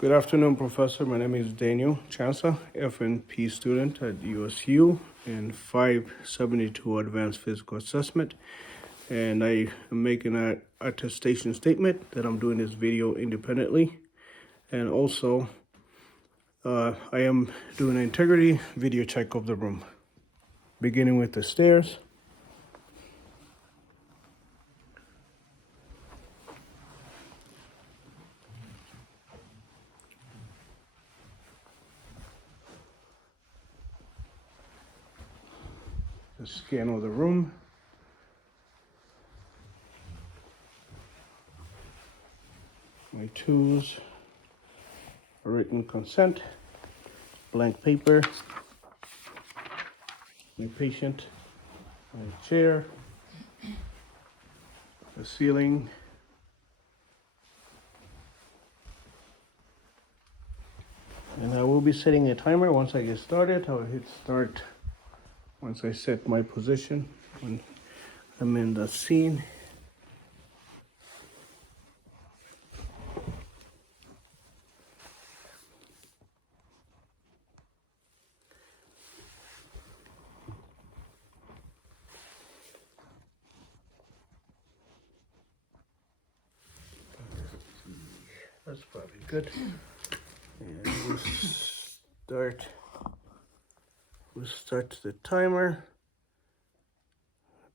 Good afternoon, Professor. My name is Daniel Chansa, FNP student at USU in 572 Advanced Physical Assessment. And I am making an attestation statement that I'm doing this video independently. And also, I am doing an integrity video check of the room, beginning with the stairs. The scan of the room. My tools, written consent, blank paper, my patient, my chair, the ceiling, and I will be setting a timer. Once I get started, I'll hit start once I set my position when I'm in the scene. That's probably good. And we'll start the timer.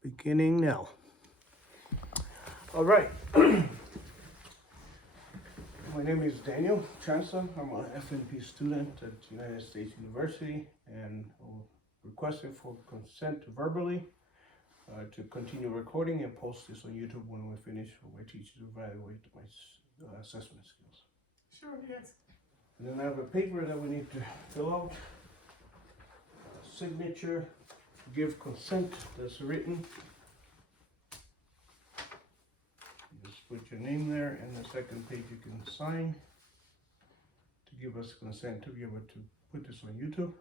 Beginning now. All right. My name is Daniel Chancellor. I'm an FNP student at United States University, and I'm requesting for consent verbally to continue recording and post this on YouTube when we finish for my teachers to evaluate my assessment skills. Sure, yes. And then I have a paper that we need to fill out. Signature, give consent, that's written. Just put your name there, and the second page you can sign to give us consent to be able to put this on YouTube.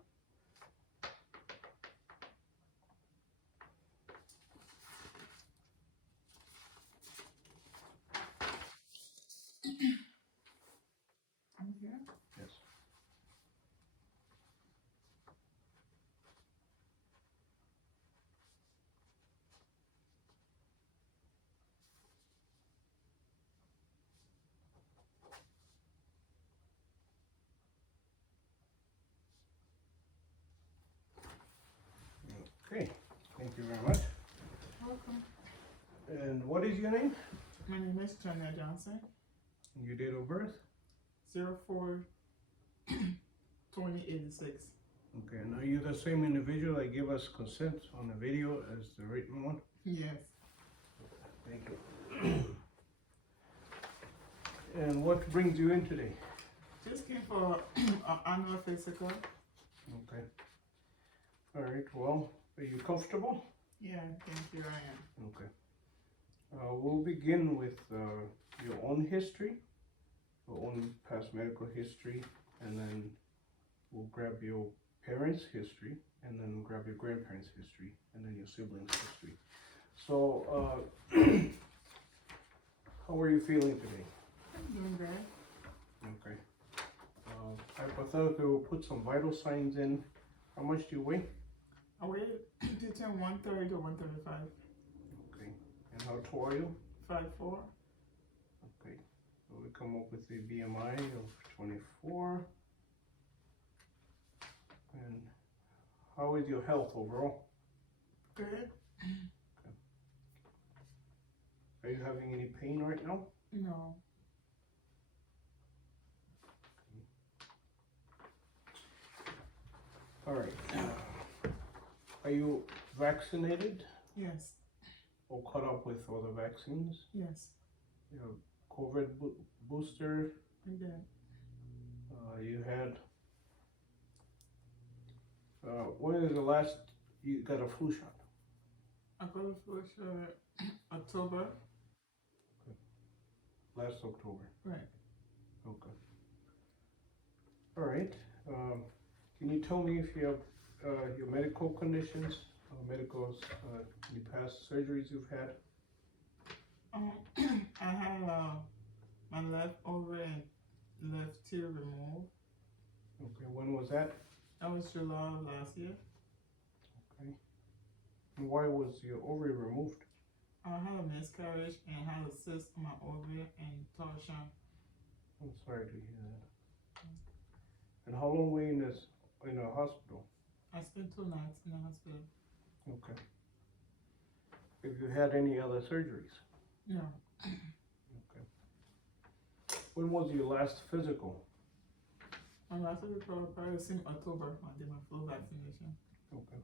I'm here. Yes. Okay, thank you very much. Welcome. And what is your name? My name is Jenna Johnson, And your date of birth? 04/2086. Okay, and are you the same individual that gave us consent on the video as the written one? Yes. Thank you. And what brings you in today? Just came for an annual physical. Okay. All right, well, are you comfortable? Yeah, thank you, I am. Okay. We'll begin with your own history, your own past medical history, and then we'll grab your parents' history, and then grab your grandparents' history, and then your siblings' history. So, how are you feeling today? I'm doing good. Okay. Hypothetically, we'll put some vital signs in. How much do you weigh? I weigh between 130 to 135. Okay. And how tall are you? 5'4". Okay. So we come up with a BMI of 24. And how is your health overall? Good? Are you having any pain right now? No. All right. Are you vaccinated Yes. or caught up with all the vaccines? Yes. You have COVID booster. I did. You had. When is the last you got a flu shot? I got a flu shot October. Last October. Right. Okay. All right. Can you tell me if you have your medical conditions, medicals, any past surgeries you've had? I had my left ovary left tear removed. Okay, when was that? That was July of last year. Okay. And why was your ovary removed? I had a miscarriage and had a cyst on my ovary and torsion. I'm sorry to hear that. And how long were you in the hospital? I spent 2 nights in the hospital. Okay. Have you had any other surgeries? No. Okay. When was your last physical? My last physical probably was in October. I did my flu vaccination. Okay.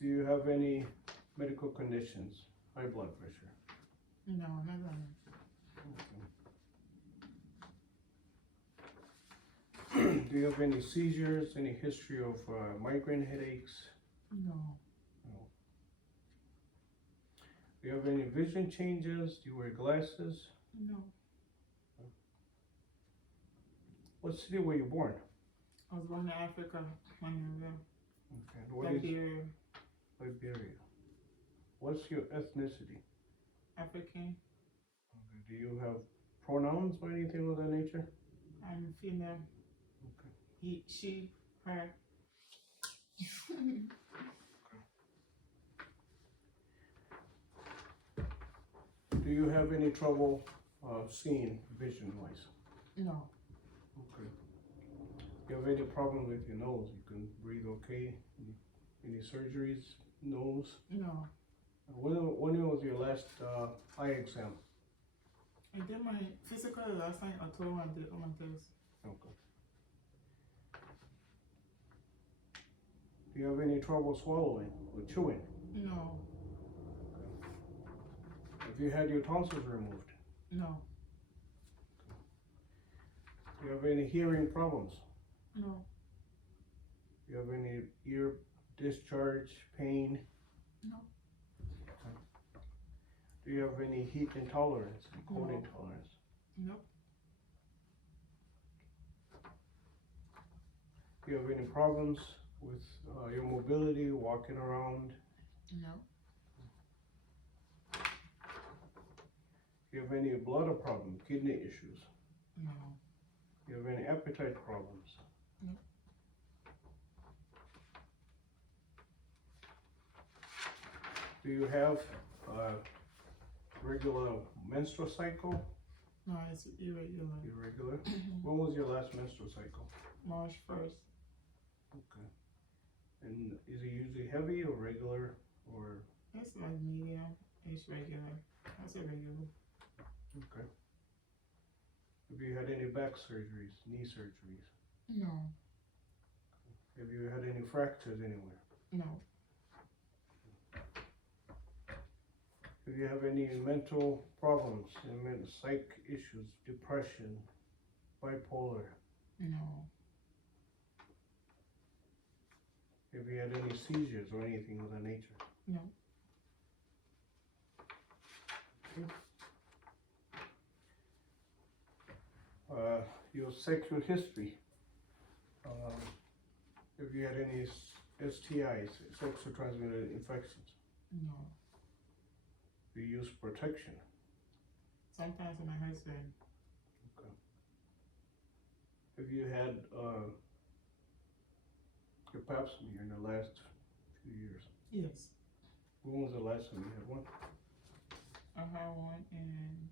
Do you have any medical conditions? High blood pressure? No, never. Okay. Do you have any seizures? Any history of migraine headaches? No. No. Do you have any vision changes? Do you wear glasses? No. What city were you born? I was born in Africa, Nigeria. Okay. What is Liberia. Liberia? What's your ethnicity? African. Okay. Do you have pronouns or anything of that nature? I'm female. Okay. He, she, her. Do you have any trouble seeing vision-wise? No. Okay. Do you have any problem with your nose? You can breathe okay? Any surgeries? Nose? No. When was your last eye exam? I did my physical the last time October. I did all my tests. Okay. Do you have any trouble swallowing or chewing? No. Have you had your tonsils removed? No. Do you have any hearing problems? No. Do you have any ear discharge, pain? No. Do you have any heat intolerance, cold No. intolerance? No. Do you have any problems with your mobility, walking around? No. Do you have any bladder problem, kidney issues? No. Do you have any appetite problems? No. Do you have a regular menstrual cycle? No, it's irregular. Irregular? When was your last menstrual cycle? March 1st. Okay. And is it usually heavy or regular or? It's like medium. It's regular. That's irregular. Okay. Have you had any back surgeries, knee surgeries? No. Have you had any fractures anywhere? No. Do you have any mental problems, psych issues, depression, bipolar? No. Have you had any seizures or anything of that nature? No. Okay. Your sexual history. Have you had any STIs, sexually transmitted infections? No. Do you use protection? Sometimes with my husband. Okay. Have you had your pap smear in the last few years? Yes. When was the last time you had one? I had one in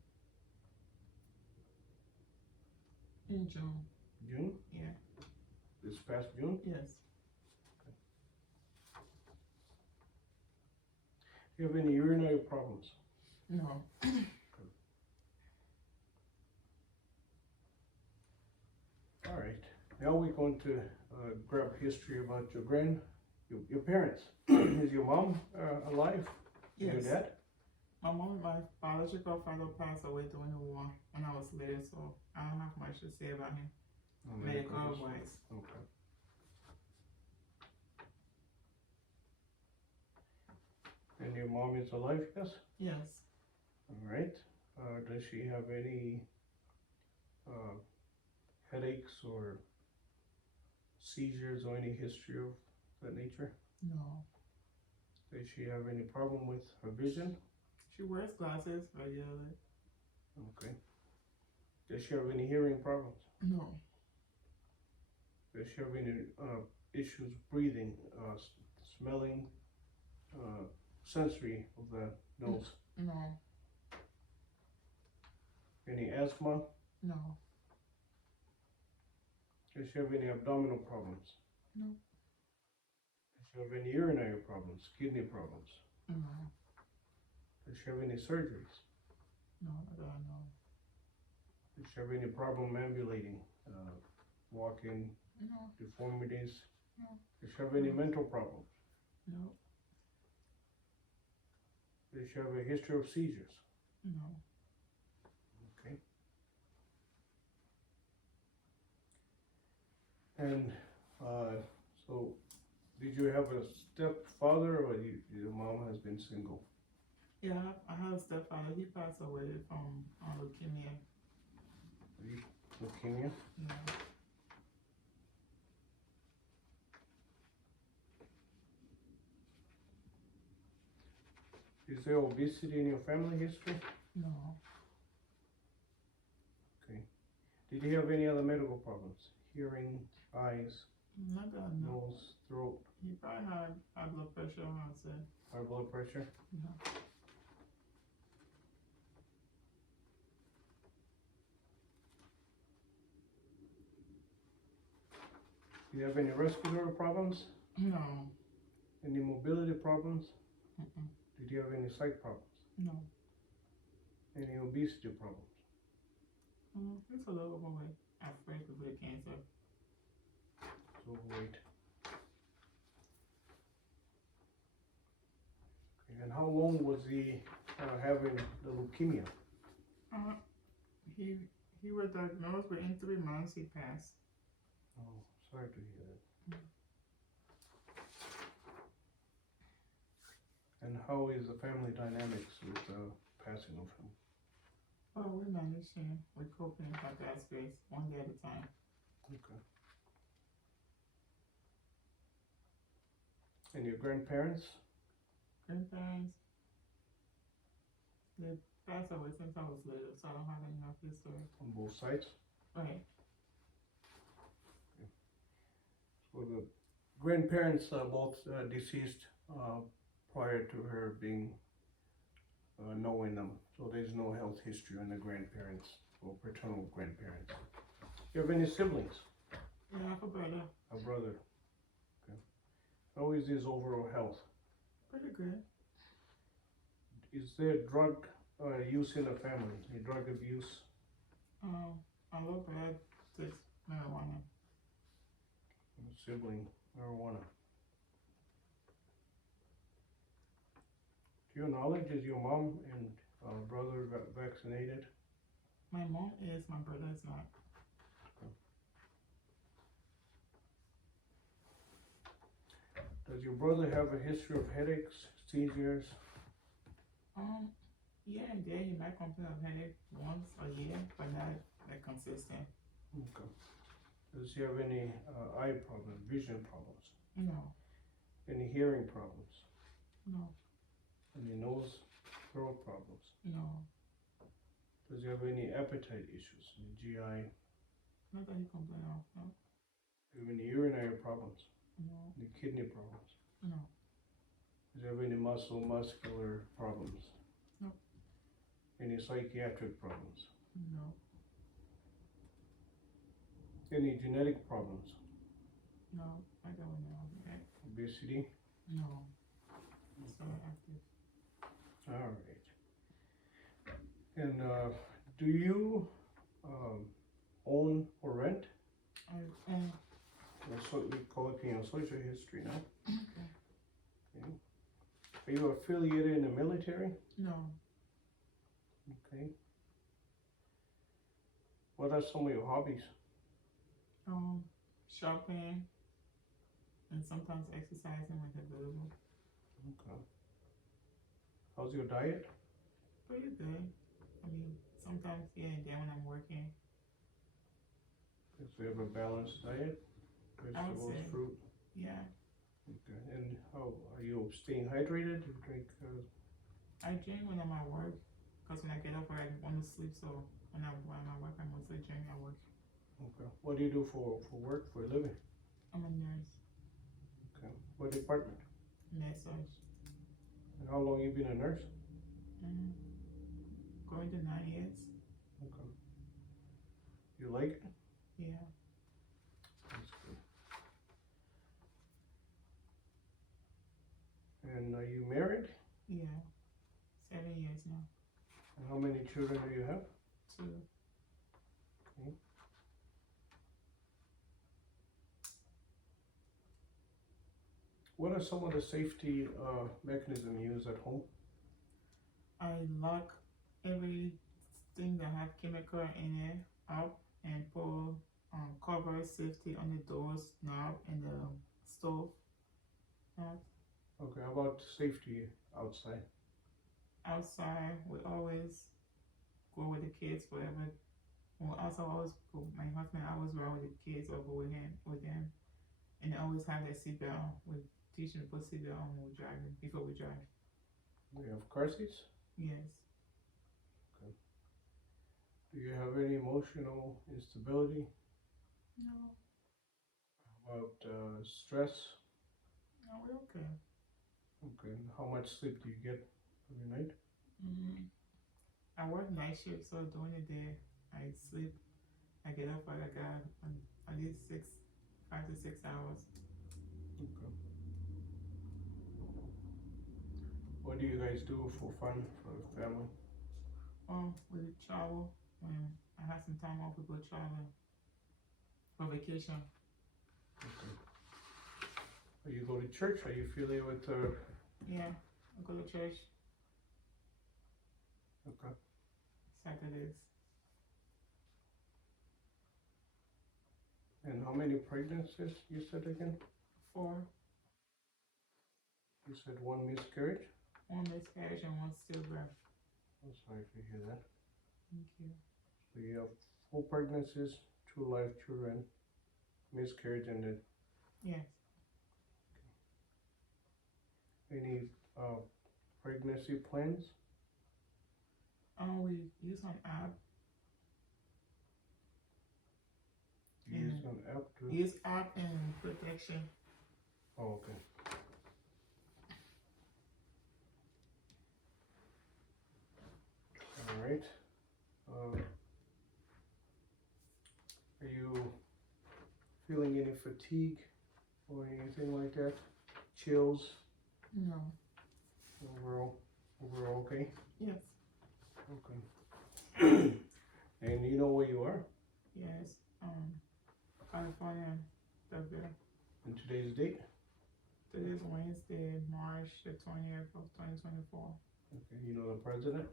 June. June? Yeah. This past June? Yes. Do you have any urinary problems? No. All right. Now we're going to grab history about your parents. Is your mom alive? Yes. Your dad? My mom, my biological father passed away during the war when I was little, so I don't have much to say about him. Medical wise. Okay. And your mom is alive, yes? Yes. All right. Does she have any headaches or seizures or any history of that nature? No. Does she have any problem with her vision? She wears glasses regularly. Okay. Does she have any hearing problems? No. Does she have any issues breathing, smelling, sensory of the nose? No. Any asthma? No. Does she have any abdominal problems? No. Does she have any urinary problems, kidney problems? No. Does she have any surgeries? No, I don't know. Does she have any problem ambulating, walking, No. deformities? No. Does she have any mental problems? No. Does she have a history of seizures? No. Okay. And so, did you have a stepfather, or your mom has been single? Yeah, I have a stepfather. He passed away from leukemia. Leukemia? Yeah. Is there obesity in your family history? No. Okay. Did you have any other medical problems? Hearing, eyes, Not that I know. nose, throat, He probably had high blood pressure, I'd say. high blood pressure? Yeah. Do you have any respiratory problems? No. Any mobility problems? Mm-mm. Did you have any sight problems? No. Any obesity problems? It's a little overweight. I first with cancer. So overweight. Okay. And how long was he having the leukemia? He was diagnosed, but in 3 months he passed. Oh, sorry to hear that. And how is the family dynamics with the passing of him? Oh, we managed him. We're coping by God's grace, one day at a time. Okay. And your grandparents? Grandparents, they passed away since I was little, so I don't have any of history. On both sides? Right. So the grandparents are both deceased prior to her being knowing them. So there's no health history on the grandparents or paternal grandparents. You have any siblings? Yeah, I have a brother. A brother. Okay. How is his overall health? Pretty good. Is there drug use in the family? Any drug abuse? My little brother takes marijuana. Sibling marijuana. To your knowledge, is your mom and brother vaccinated? My mom is, my brother is not. Does your brother have a history of headaches, seizures? Yeah, and then he might complain of headache once a year, but not that consistent. Okay. Does he have any eye problems, vision problems? No. Any hearing problems? No. Any nose, throat problems? No. Does he have any appetite issues? Any GI? Not that he complain of. No. Do you have any urinary problems? No. Any kidney problems? No. Does he have any muscular problems? No. Any psychiatric problems? No. Any genetic problems? No. I don't know. Okay. Obesity? No. It's not active. All right. And do you own or rent? I own. That's what we call it in your social history now. Okay. Okay. Are you affiliated in the military? No. Okay. What are some of your hobbies? Shopping and sometimes exercising when available. Okay. How's your diet? Pretty good. I mean, sometimes here and there when I'm working. Okay, so you have a balanced diet? Vegetables, say. fruit? Yeah. Okay. And how are you staying hydrated? Do you drink? I drink when I'm at work. Because when I get up, I want to sleep. So when I work, I mostly drink at work. Okay. What do you do for work, for a living? I'm a nurse. Okay. What department? Massage. And how long you been a nurse? Mm, going to 9 years. Okay. You like it? Yeah. That's good. And are you married? Yeah. 7 years now. And how many children do you have? 2. Okay. What are some of the safety mechanisms you use at home? I lock everything that have chemical in it up and put cover safety on the doors, knob, and the stove. knob. Okay, how about safety outside? Outside, we always go with the kids wherever. Well, also always go. My husband always ride with the kids or go with them, and they always have their seatbelt. We teach them to put seatbelt on when we're driving before we drive. Do you have car seats? Yes. Okay. Do you have any emotional instability? No. How about stress? No, we're okay. Okay. How much sleep do you get every night? I work night shift, so during the day I sleep. I get up like I got at least 5 to 6 hours. Okay. What do you guys do for fun, for the family? We travel. When I have some time off, we go travel for vacation. Okay. Do you go to church? Are you familiar with Yeah, I go to church Okay. Saturdays. And how many pregnancies you said again? 4. You said 1 miscarriage? 1 miscarriage and 1 stillbirth. I'm sorry to hear that. Thank you. So you have 4 pregnancies, 2 live children, miscarriage, and then Yes. any pregnancy plans? We use an app. You use an app to? Use app and protection. Oh, okay. All right. Are you feeling any fatigue or anything like that? Chills? No. Overall okay? Yes. Okay. And you know where you are? Yes. California, Denver. And today's date? Today's Wednesday, March the 20th of 2024. Okay. You know the president?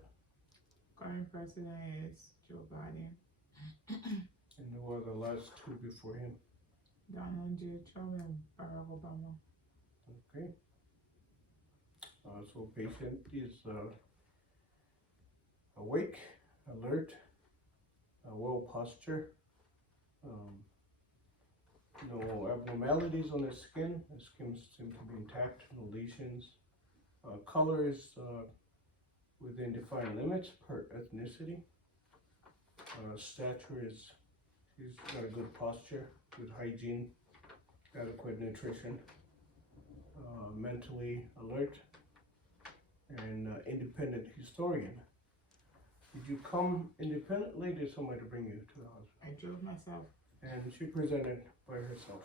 Current president is Joe Biden. And who are the last 2 before him? Donald J. Trump and Barack Obama. Okay. So patient is awake, alert, well posture, no abnormalities on the skin. The skin seems to be intact, no lesions. Color is within defined limits per ethnicity. Stature is, he's got a good posture, good hygiene, adequate nutrition, mentally alert, and independent historian. Did you come independently? Did somebody bring you to the hospital? I drove myself. And she presented by herself.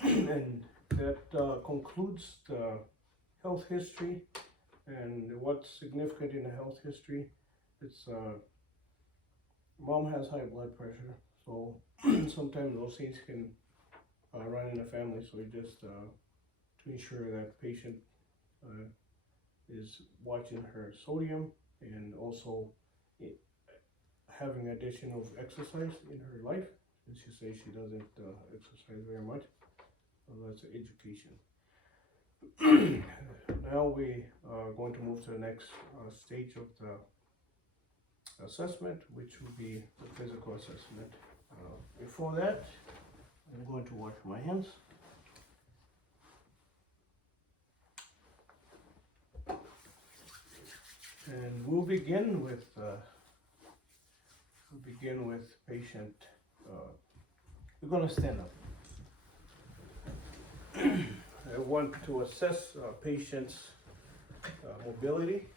And that concludes the health history. And what's significant in the health history, it's mom has high blood pressure, so sometimes those things can run in the family. So just to ensure that patient is watching her sodium and also having addition of exercise in her life. And she says she doesn't exercise very much. So that's education. Now we are going to move to the next stage of the assessment, which will be the physical assessment. Before that, I'm going to wash my hands. And we'll begin with patient. We're gonna stand up. I want to assess patient's mobility.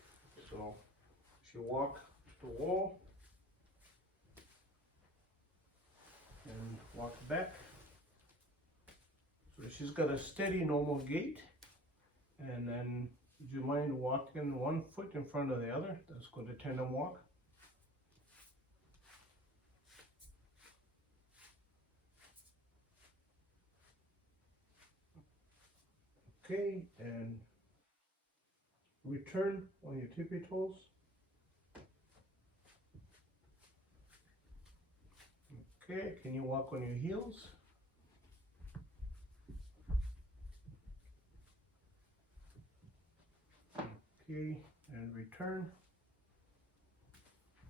So she walk to the wall and walk back. So she's got a steady, normal gait. And then, would you mind walking one foot in front of the other? That's called a tandem walk. Okay, and return on your tippy toes. Okay, can you walk on your heels? Okay, and return.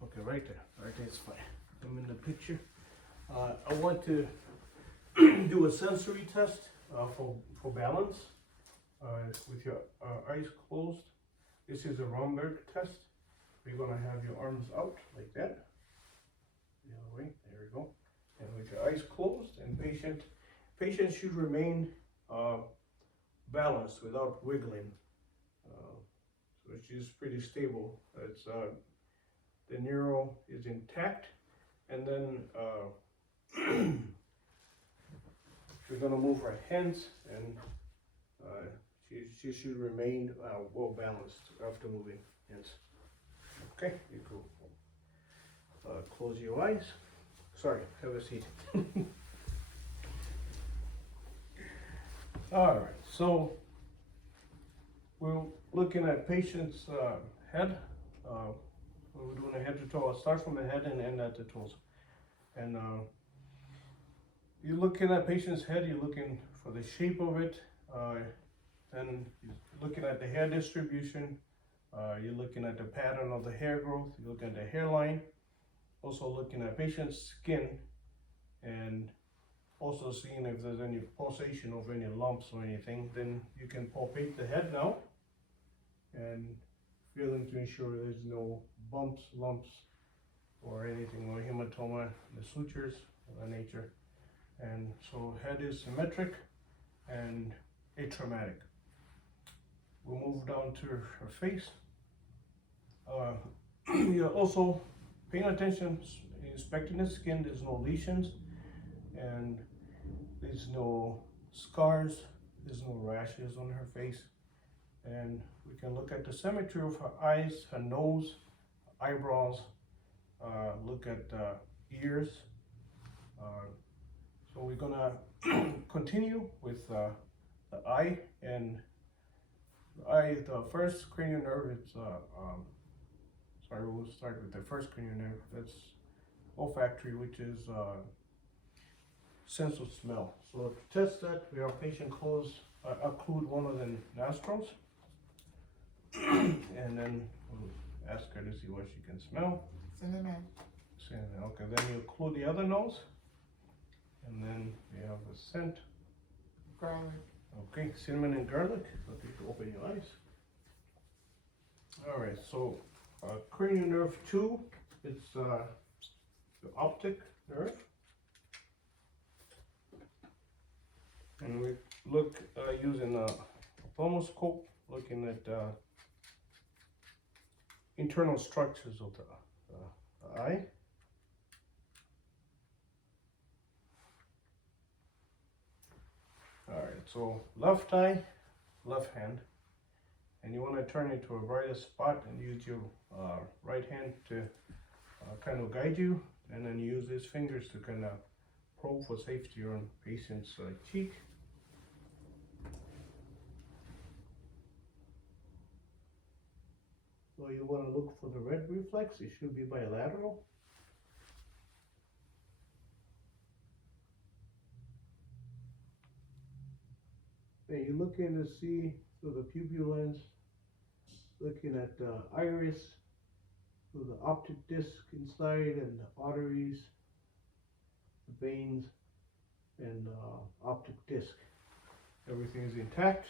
Okay, right there. Right there is fine. I'm in the picture. I want to do a sensory test for balance with your eyes closed. This is a Romberg test. You're gonna have your arms out like that. The other way. There we go. And with your eyes closed, and patient should remain balanced without wiggling. So she's pretty stable. It's the neuro is intact, and then we're gonna move her hands, and she should remain well balanced after moving hands. Okay, you go. Close your eyes. Sorry, have a seat. All right, so we're looking at patient's head. We're doing a head to toe. I'll start from the head and end at the toes. And you're looking at patient's head, you're looking for the shape of it. Then you're looking at the hair distribution. You're looking at the pattern of the hair growth. You're looking at the hairline. Also looking at patient's skin, and also seeing if there's any pulsation of any lumps or anything. Then you can palpate the head now and feeling to ensure there's no bumps, lumps, or anything, or hematoma, the sutures of that nature. And so head is symmetric and atraumatic. We'll move down to her face. You're also paying attention, inspecting the skin. There's no lesions, and there's no scars, there's no rashes on her face. And we can look at the symmetry of her eyes, her nose, eyebrows, look at ears. So we're gonna continue with the eye. And the eye, the first cranial nerve, it's sorry, we'll start with the first cranial nerve. That's olfactory, which is sense of smell. So to test that, we have patient occlude one of the nostrils, and then we'll ask her to see what she can smell. Cinnamon. Cinnamon. Okay, then you occlude the other nose, and then we have a scent. Garlic. Okay, cinnamon and garlic. Okay, open your eyes. All right, so cranial nerve 2, it's the optic nerve. And we look using a ophthalmoscope, looking at internal structures of the eye. All right, so left eye, left hand, and you want to turn it to a brighter spot and use your right hand to kind of guide you, and then use his fingers to kind of probe for safety on patient's cheek. So you want to look for the red reflex. It should be bilateral. And you're looking to see through the pupillans, looking at the iris, through the optic disc inside, and the arteries, the veins, and optic disc. Everything is intact.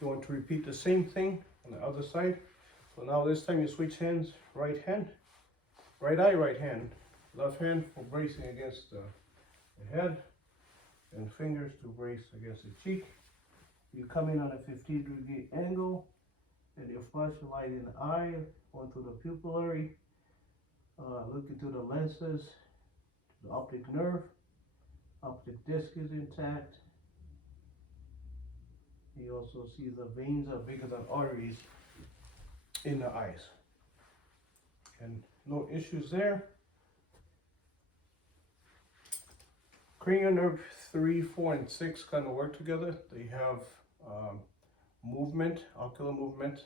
You want to repeat the same thing on the other side. So now this time you switch hands, right hand, right eye, right hand, left hand for bracing against the head, and fingers to brace against the cheek. You come in on a 15-degree angle, and you flash the light in the eye onto the pupillary, look into the lenses, the optic nerve, optic disc is intact. You also see the veins are bigger than arteries in the eyes. And no issues there. Cranial nerve 3, 4, and 6 kind of work together. They have movement, ocular movement.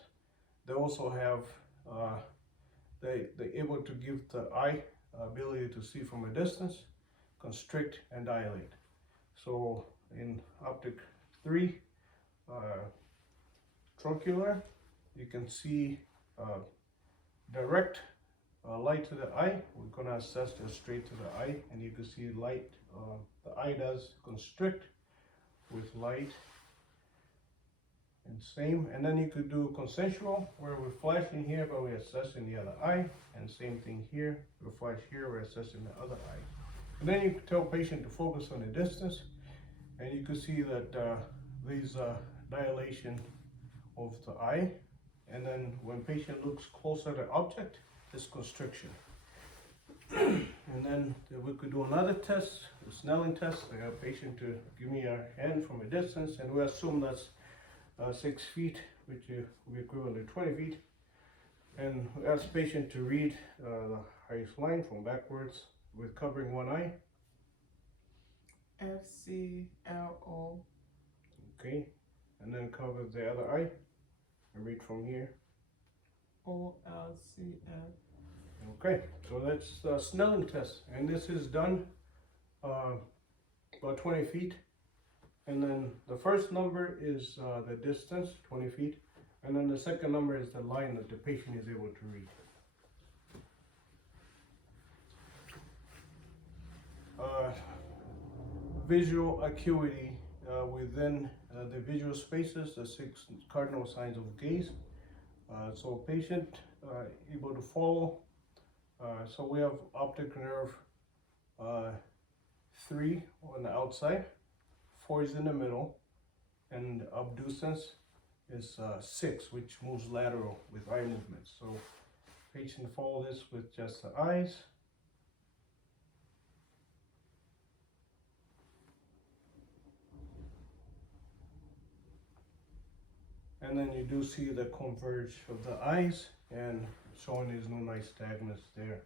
They also have, they're able to give the eye ability to see from a distance, constrict and dilate. So in optic 3, trochanter, you can see direct light to the eye. We're going to assess this straight to the eye, and you can see light. The eye does constrict with light, and same. And then you could do consensual, where we're flashing here, but we're assessing the other eye. And same thing here, we flash here, we're assessing the other eye. And then you can tell patient to focus on the distance, and you can see that these dilation of the eye. And then when patient looks closer to the object, this constriction. And then we could do another test, a Snelling test. I got a patient to give me a hand from a distance, and we assume that's 6 feet, which we equivalent to 20 feet. And we ask patient to read the highest line from backwards with covering one eye. FCLO. Okay, and then cover the other eye and read from here. OLCF. Okay, so that's the Snelling test, and this is done about 20 feet. And then the first number is the distance, 20 feet, and then the second number is the line that the patient is able to read. Visual acuity within the visual spaces, the 6 cardinal signs of gaze. So patient able to follow. So we have optic nerve 3 on the outside, 4 is in the middle, and abducens is 6, which moves lateral with eye movement. So patient follow this with just the eyes. And then you do see the converge of the eyes, and showing there's no nystagmus there.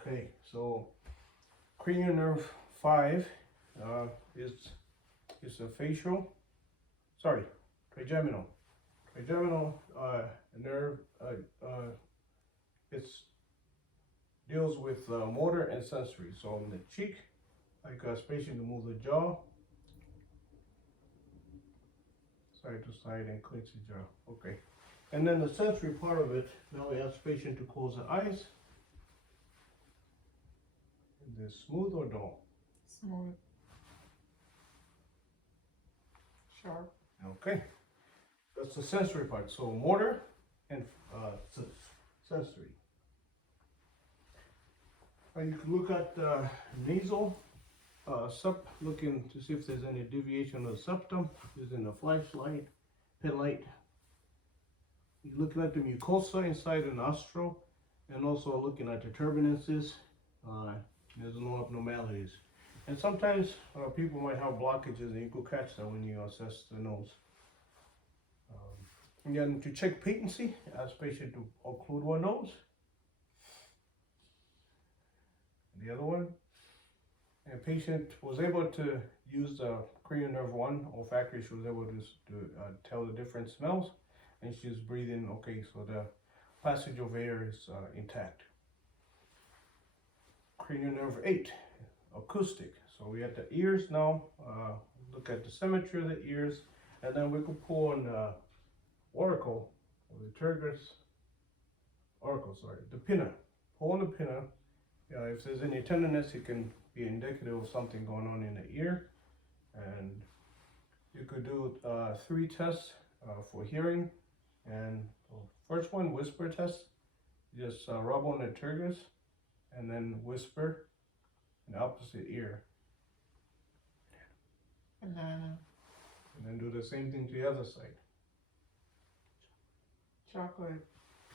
Okay, so cranial nerve 5 is a facial, sorry, trigeminal. Trigeminal nerve it deals with motor and sensory. So on the cheek, I ask patient to move the jaw side to side and clench the jaw. Okay. And then the sensory part of it, now we ask patient to close the eyes. Is this smooth or dull? Smooth. Sharp. Okay. That's the sensory part. So motor and sensory. You can look at nasal looking to see if there's any deviation of the septum using the flashlight, headlight. You're looking at the mucosa inside the nostril, and also looking at the turbulences. There's no abnormalities. And sometimes people might have blockages, and you could catch that when you assess the nose. And then to check patency, ask patient to occlude one nose, the other one. And patient was able to use the cranial nerve 1 olfactory. She was able to tell the different smells, and she's breathing okay. So the passage of air is intact. Cranial nerve 8, acoustic. So we have the ears now. Look at the symmetry of the ears, and then we could pull on the auricle, or the tergis auricle. Sorry, the pinna. Pull on the pinna. If there's any tenderness, it can be indicative of something going on in the ear. And you could do 3 tests for hearing and first one, whisper test. Just rub on the tragus and then whisper in the opposite ear. Banana. And then do the same thing to the other side. Chocolate.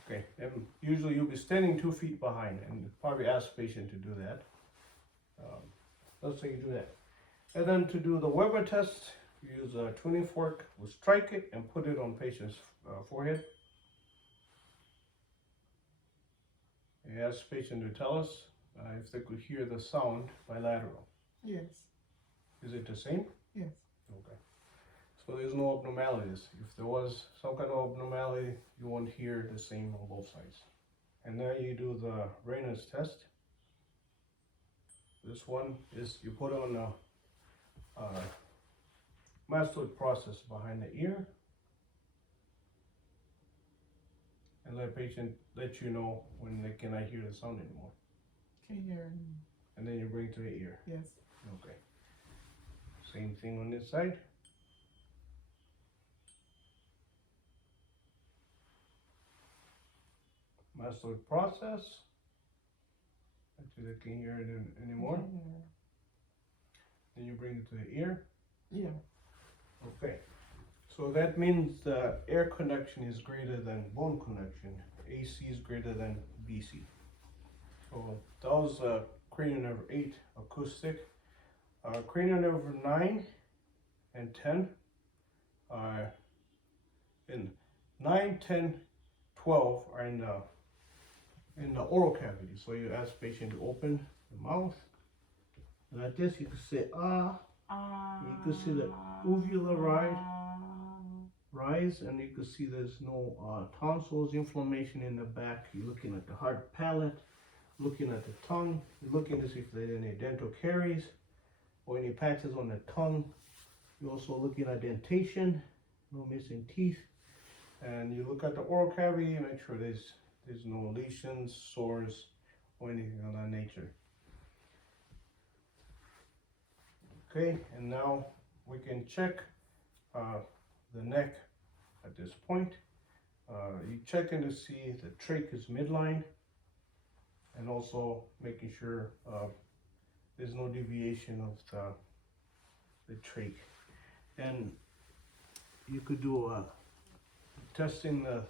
Okay, and usually you'll be standing 2 feet behind and probably ask the patient to do that. Let's say you do that. And then to do the Weber test, use a tuning fork, we'll strike it and put it on patient's forehead. And ask the patient to tell us if they could hear the sound bilateral. Yes. Is it the same? Yes. Okay. So there's no abnormalities. If there was some kind of abnormality, you won't hear the same on both sides. And then you do the Rayner's test. This one is you put on a mastoid process behind the ear and let patient let you know when they cannot hear the sound anymore. Can you hear? And then you bring to the ear. Yes. Okay. Same thing on this side. Mastoid process. Actually, they can't hear it anymore. Then you bring it to the ear. Yeah. Okay. So that means the air connection is greater than bone connection. AC is greater than BC. So that was cranial nerve 8 acoustic. Cranial nerve 9 and 10 are in 9, 10, 12 are in the oral cavity. So you ask patient to open the mouth. Like this, you can say ah. You can see the uvula rise, and you can see there's no tonsils, inflammation in the back. You're looking at the hard palate, looking at the tongue, you're looking to see if there's any dental caries or any patches on the tongue. You're also looking at dentation, no missing teeth, and you look at the oral cavity, make sure there's no lesions, sores, or anything of that nature. Okay, and now we can check the neck at this point. You checking to see the trach is midline, and also making sure there's no deviation of the trach. And you could do testing the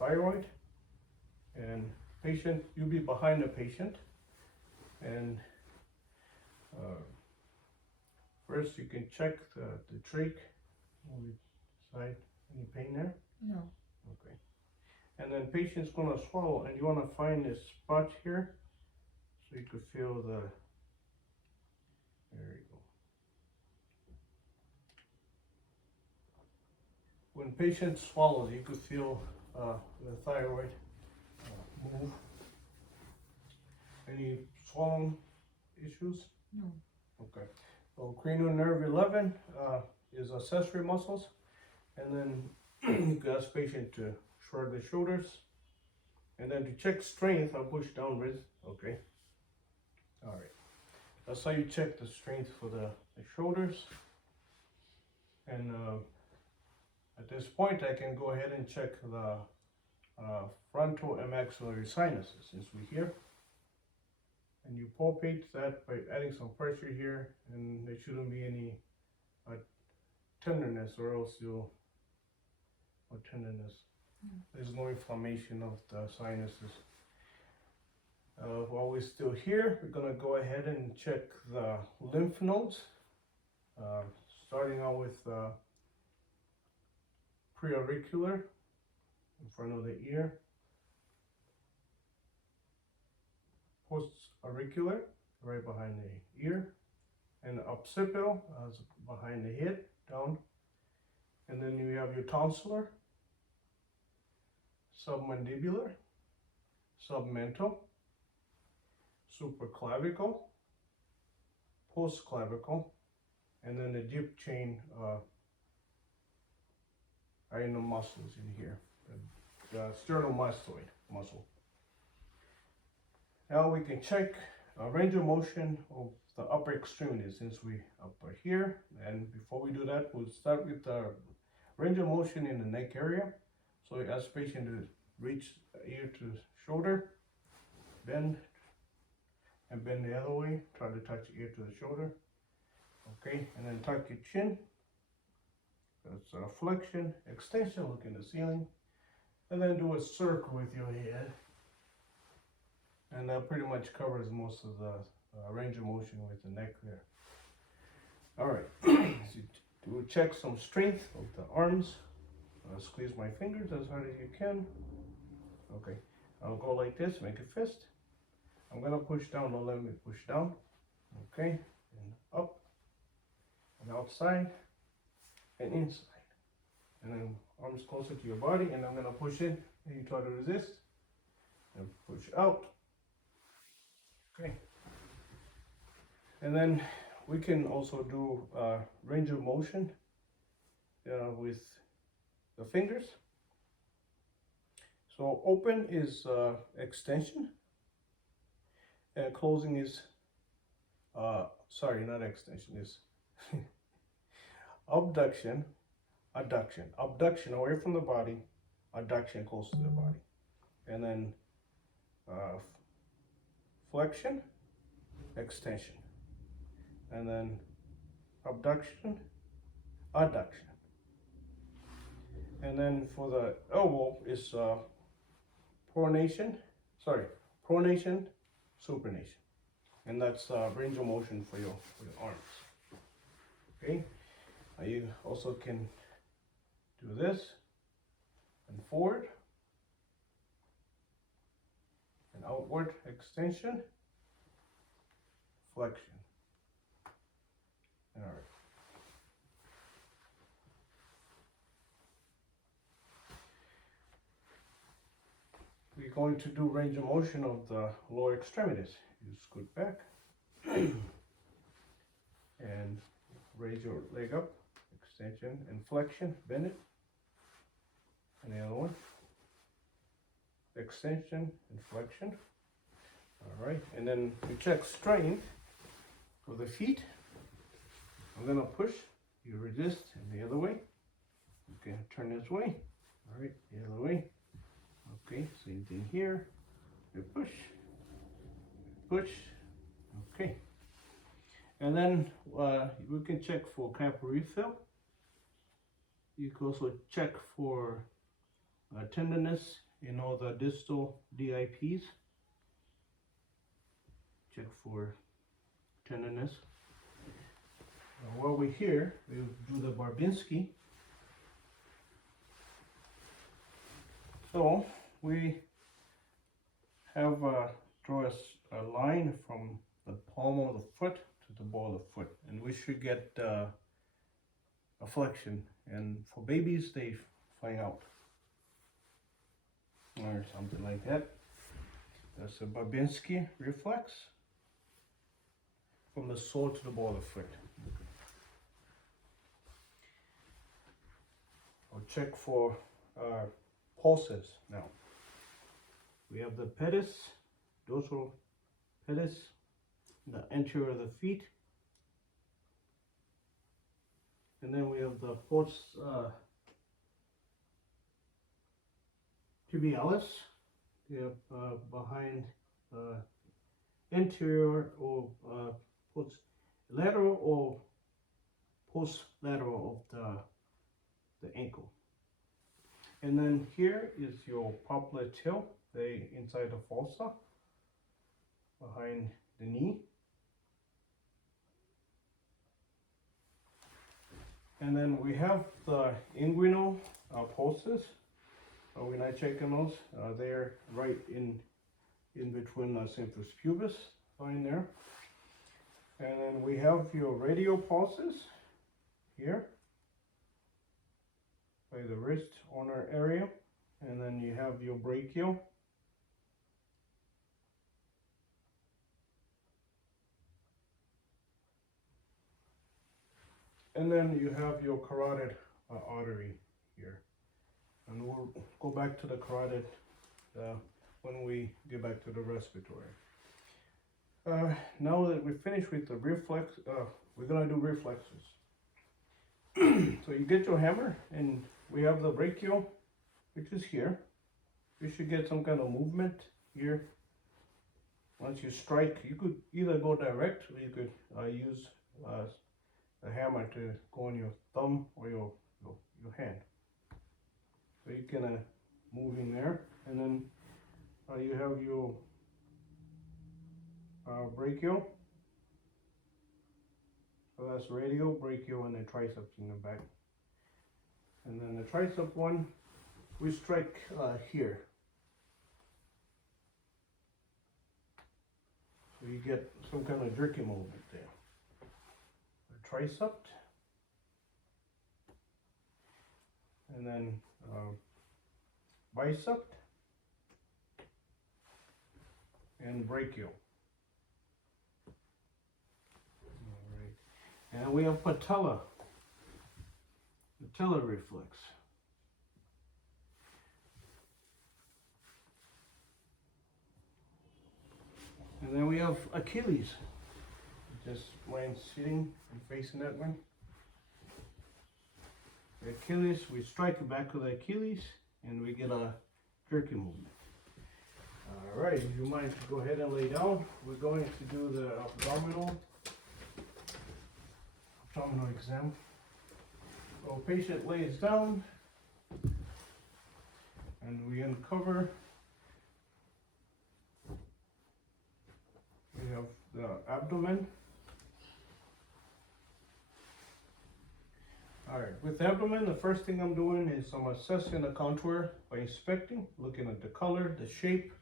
thyroid, and patient, you'll be behind the patient, and first you can check the trach. On the side, any pain there? No. Okay. And then patient's gonna swallow, and you wanna find this spot here, so you could feel the, there you go. When patient swallows, you could feel the thyroid move. Any swallowing issues? No. Okay. So cranial nerve 11 is accessory muscles, and then you can ask patient to shrug the shoulders, and then to check strength, I'll push downwards. Okay. All right. That's how you check the strength for the shoulders. And at this point, I can go ahead and check the frontal and maxillary sinuses, since we're here. And you palpate that by adding some pressure here, and there shouldn't be any tenderness, or else you'll, or tenderness. There's no inflammation of the sinuses. While we're still here, we're gonna go ahead and check the lymph nodes, starting out with preauricular in front of the ear, post-auricular right behind the ear, and occipital behind the head down, and then you have your tonsillar, submandibular, submental, supraclavicle, postclavicle, and then the deep chain inner muscles in here, the sternomastoid muscle. Now we can check range of motion of the upper extremities, since we up here. And before we do that, we'll start with the range of motion in the neck area. So we ask patient to reach ear to shoulder, bend, and bend the other way. Try to touch ear to the shoulder. Okay, and then tuck your chin. That's a flexion, extension, look in the ceiling. And then do a circle with your head. And that pretty much covers most of the range of motion with the neck there. All right, so to check some strength of the arms, squeeze my fingers as hard as you can. Okay, I'll go like this, make a fist. I'm gonna push down, don't let me push down. Okay, and up, and outside, and inside. And then arms closer to your body, and I'm gonna push in, and you try to resist, and push out. Okay. And then we can also do range of motion with the fingers. So open is extension, and closing is, sorry, not extension, is abduction, adduction. Abduction away from the body, adduction close to the body. And then flexion, extension. And then abduction, adduction. And then for the elbow is pronation, supination. And that's range of motion for your arms. Okay, you also can do this and forward and outward extension, flexion. All right. We're going to do range of motion of the lower extremities. You scoot back and raise your leg up, extension and flexion, bend it. And the other one, extension and flexion. All right, and then we check strength for the feet. I'm gonna push, you resist, and the other way. Okay, turn this way. All right, the other way. Okay, same thing here. You push, push. Okay, and then we can check for cap refill. You can also check for tenderness in all the distal DIPs. Check for tenderness. While we're here, we'll do the Babinski. So we have draw a line from the palm of the foot to the ball of the foot, and we should get a flexion. And for babies, they fly out or something like that. That's a Babinski reflex from the sole to the ball of the foot. I'll check for pulses now. We have the pedis, dorsal pedis, the anterior of the feet, and then we have the pulse tibialis. We have behind anterior or post lateral or post lateral of the ankle. And then here is your popliteal, the inside the fossa, behind the knee. And then we have the inguinal pulses. We're not checking those. They're right in between the symphysis pubis, fine there. And then we have your radial pulses here by the wrist ulnar area, and then you have your brachial. And then you have your carotid artery here. And we'll go back to the carotid when we get back to the respiratory. Now that we're finished with the reflex, we're gonna do reflexes. So you get your hammer, and we have the brachial, which is here. you should get some kind of movement here. Once you strike, you could either go direct or you could use the hammer to go on your thumb or your hand. So you can move in there, and then you have your brachial. So that's radial, brachial, and then triceps in the back. And then the tricep one, we strike here. So you get some kind of jerky movement there. The tricep, and then bicep, and brachial. All right. And we have patella reflex. And then we have Achilles. Just when sitting and facing that way. The Achilles, we strike the back of the Achilles and we get a jerky movement. Alright, if you mind to go ahead and lay down, we're going to do the abdominal exam. So patient lays down and we uncover. We have the abdomen. Alright, with the abdomen, the first thing I'm doing is I'm assessing the contour by inspecting, looking at the color, the shape,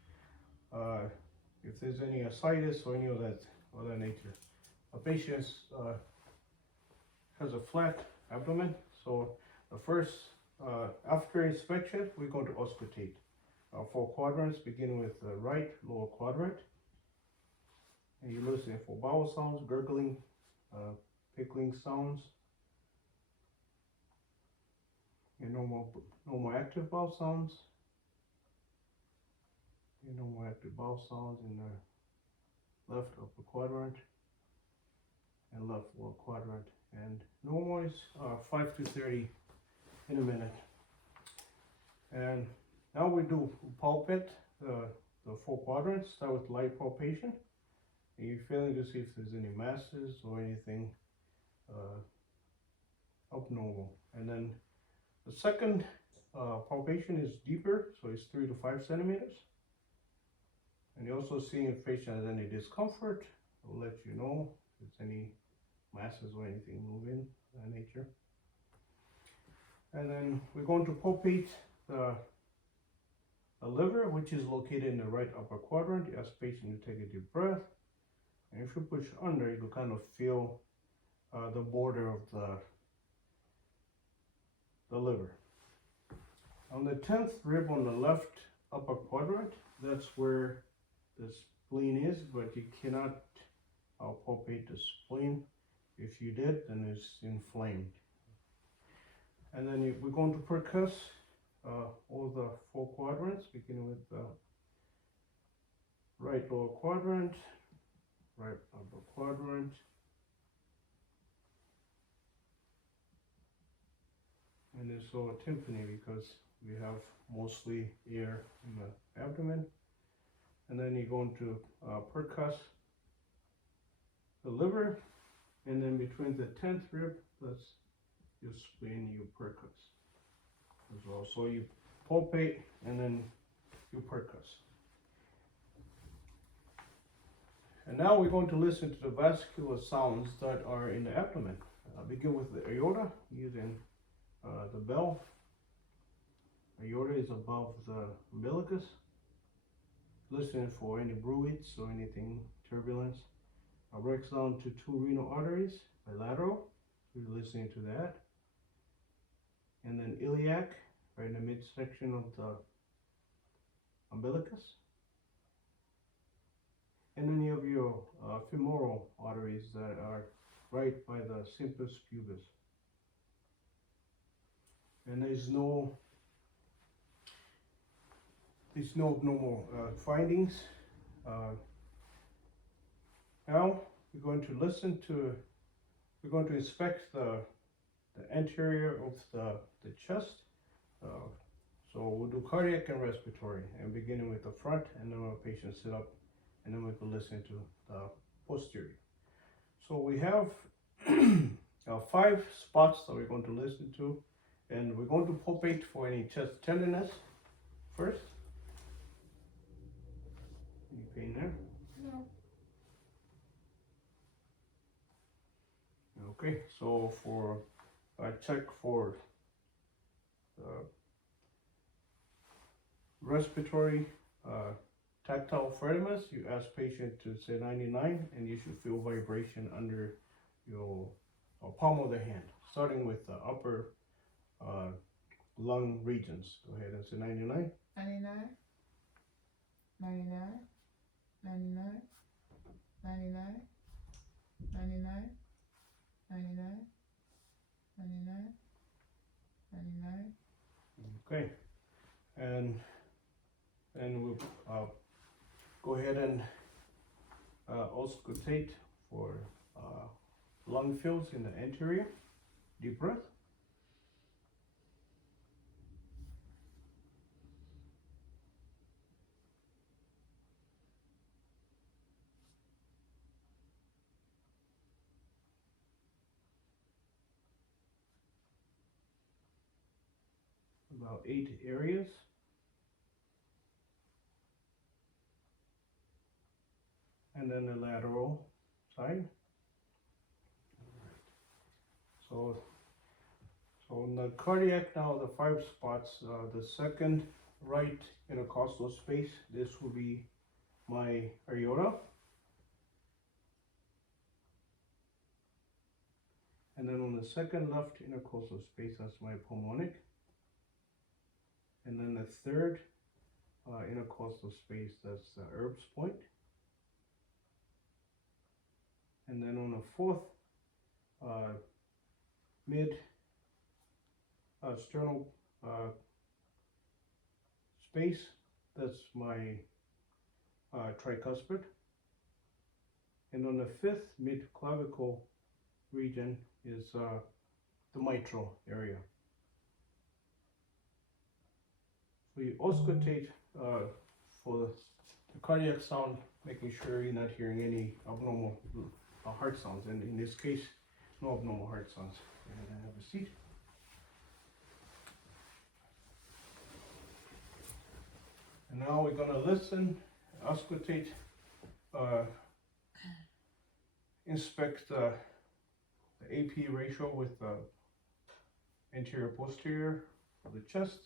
if there's any ascites or any of that nature. A patient has a flat abdomen, so the first, after inspection, we're going to auscultate. 4 quadrants, beginning with the right lower quadrant. And you're listening for bowel sounds, gurgling, pickling sounds, your normal active bowel sounds, your normal active bowel sounds in the left upper quadrant and left lower quadrant. And normal is 5 to 30 in a minute. And now we do palpate the 4 quadrants. Start with light palpation. And you're feeling to see if there's any masses or anything abnormal. And then the second palpation is deeper, so it's 3 to 5 centimeters. And you're also seeing if the patient has any discomfort. It'll let you know if there's any masses or anything moving of that nature. And then we're going to palpate the liver, which is located in the right upper quadrant. You ask the patient to take a deep breath. And if you push under, you can kind of feel the border of the liver. On the 10th rib on the left upper quadrant, that's where the spleen is, but you cannot palpate the spleen. If you did, then it's inflamed. And then we're going to percuss all the 4 quadrants, beginning with the right lower quadrant, right upper quadrant, and then so tympany, because we have mostly air in the abdomen. And then you're going to percuss the liver, and then between the 10th rib plus your spleen, you percuss as well. So you palpate and then you percuss. And now we're going to listen to the vascular sounds that are in the abdomen. Begin with the aorta using the bell. Aorta is above the umbilicus. Listening for any bruits or anything turbulence. Breaks down to 2 renal arteries bilateral. We're listening to that. And then iliac, right in the midsection of the umbilicus. And then you have your femoral arteries that are right by the sympus pubis. And there's no abnormal findings. Now we're going to inspect the anterior of the chest. So we'll do cardiac and respiratory, and beginning with the front, and then our patient sit up, and then we can listen to the posterior. So we have 5 spots that we're going to listen to, and we're going to palpate for any chest tenderness first. Any pain there? No. Okay, so for check for respiratory tactile firmness, you ask patient to say 99, and you should feel vibration under your palm of the hand, starting with the upper lung regions. Go ahead and say 99. 99, 99, 99, 99, 99, 99, 99, 99. Okay, and we'll go ahead and auscultate for lung fills in the anterior. Deep breath. About 8 areas. And then the lateral side. So in the cardiac now, the 5 spots, the second right intercostal space, this will be my aorta. And then on the second left intercostal space, that's my pulmonic. And then the third intercostal space, that's the Erb's point. And then on the fourth mid sternal space, that's my tricuspid. And on the fifth mid clavicle region is the mitral area. So you auscultate for the cardiac sound, making sure you're not hearing any abnormal heart sounds. And in this case, no abnormal heart sounds. And have a seat. And now we're going to listen, auscultate, inspect the AP ratio with the anterior posterior of the chest,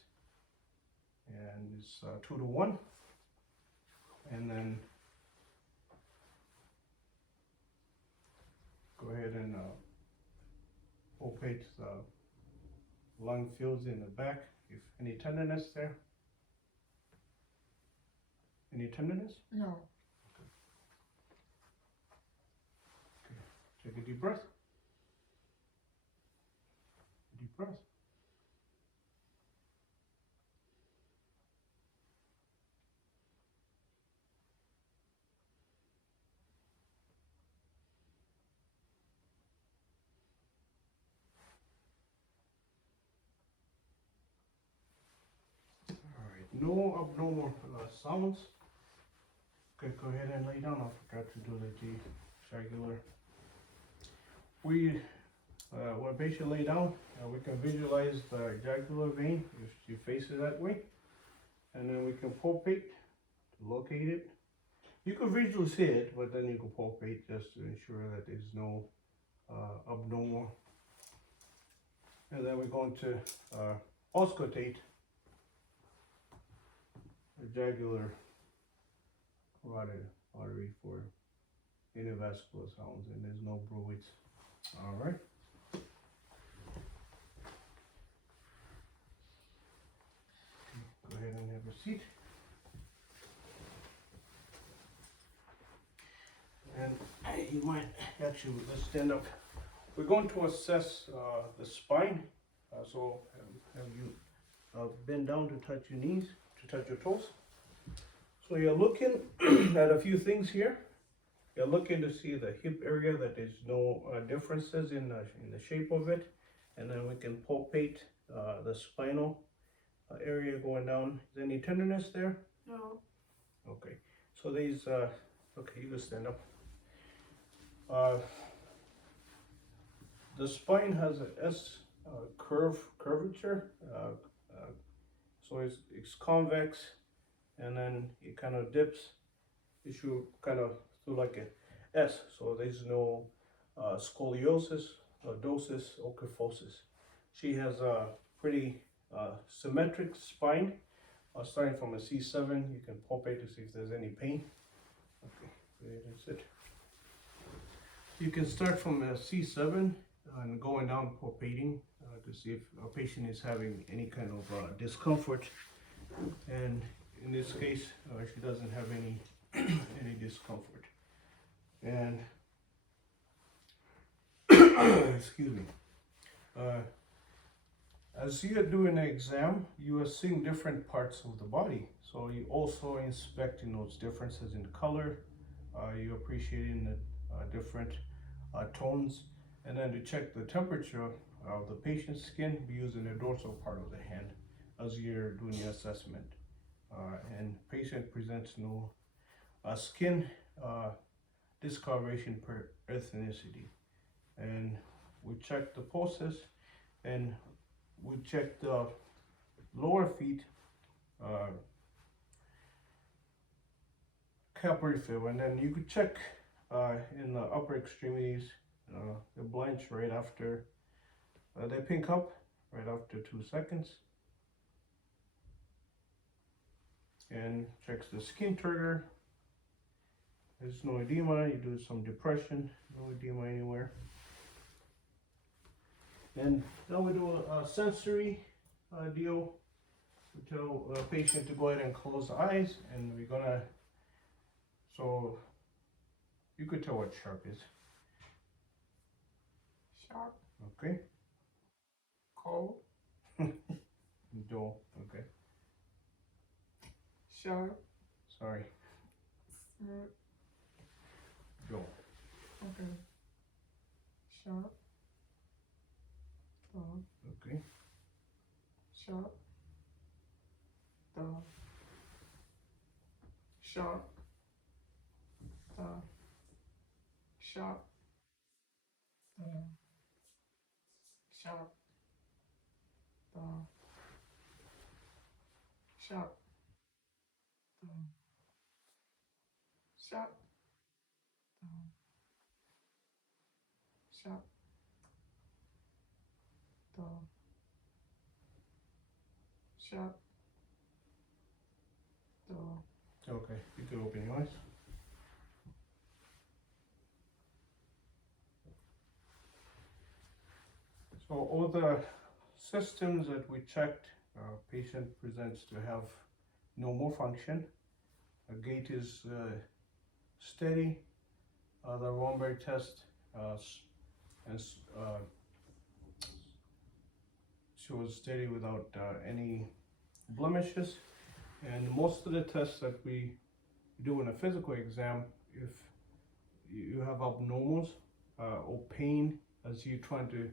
and it's 2 to 1. And then go ahead and palpate the lung fields in the back, if any tenderness there. Any tenderness? No. Okay. Take a deep breath. Deep breath. All right, no abnormal sounds. Okay, go ahead and lay down. I forgot to do the jugular. We, when a patient lay down, we can visualize the jugular vein if you face it that way. And then we can palpate to locate it. You can visually see it, but then you can palpate just to ensure that there's no abnormal. And then we're going to auscultate the jugular artery for intravascular sounds, and there's no bruits. All right. Go ahead and have a seat. And you might actually, let's stand up. We're going to assess the spine. So have you bend down to touch your knees, to touch your toes. So you're looking at a few things here. You're looking to see the hip area, that there's no differences in the shape of it. And then we can palpate the spinal area going down. Is there any tenderness there? No. Okay. So these, okay, you can stand up. The spine has a S curvature, so it's convex, and then it kind of dips. It should kind of do like a S. So there's no scoliosis, lordosis, or kyphosis. She has a pretty symmetric spine. Starting from a C7, you can palpate to see if there's any pain. Okay, that's it. You can start from a C7 and going down palpating to see if a patient is having any kind of discomfort. And in this case, she doesn't have any any discomfort. And excuse me. As you are doing the exam, you are seeing different parts of the body. So you also inspecting those differences in color. You appreciating the different tones, and then to check the temperature of the patient's skin, be using the dorsal part of the hand as you're doing the assessment. And patient presents no skin discoloration per ethnicity. And we check the pulses, and we check the lower feet capillary field, and then you could check in the upper extremities the blanch right after they pink up right after 2 seconds, and checks the skin trigger. There's no edema. You do some depression, no edema anywhere. And now we do a sensory deal. We tell the patient to go ahead and close the eyes, and we're gonna, so you could tell what sharp is. Sharp. Okay. Cold. Dull. Okay. Sharp. Sorry. Smooth. Dull. Okay. Sharp. Dull. Okay. Sharp. Dull. Sharp. Dull. Sharp. Dull. Sharp. Dull. Sharp. Dull. Sharp. Dull. Sharp. Dull. Sharp. Dull. Okay. You can open your eyes. So all the systems that we checked, patient presents to have normal function. Gait is steady. The lumbar test shows steady without any blemishes. And most of the tests that we do in a physical exam, if you have abnormals or pain as you're trying to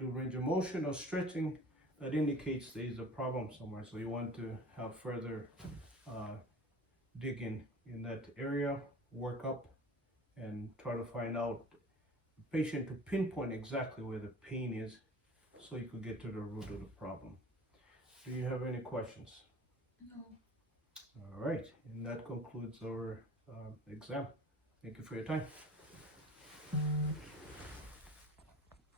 do range of motion or stretching, that indicates there is a problem somewhere. So you want to have further digging in that area, work up, and try to find out the patient to pinpoint exactly where the pain is, so you could get to the root of the problem. Do you have any questions? No. All right, and that concludes our exam. Thank you for your time.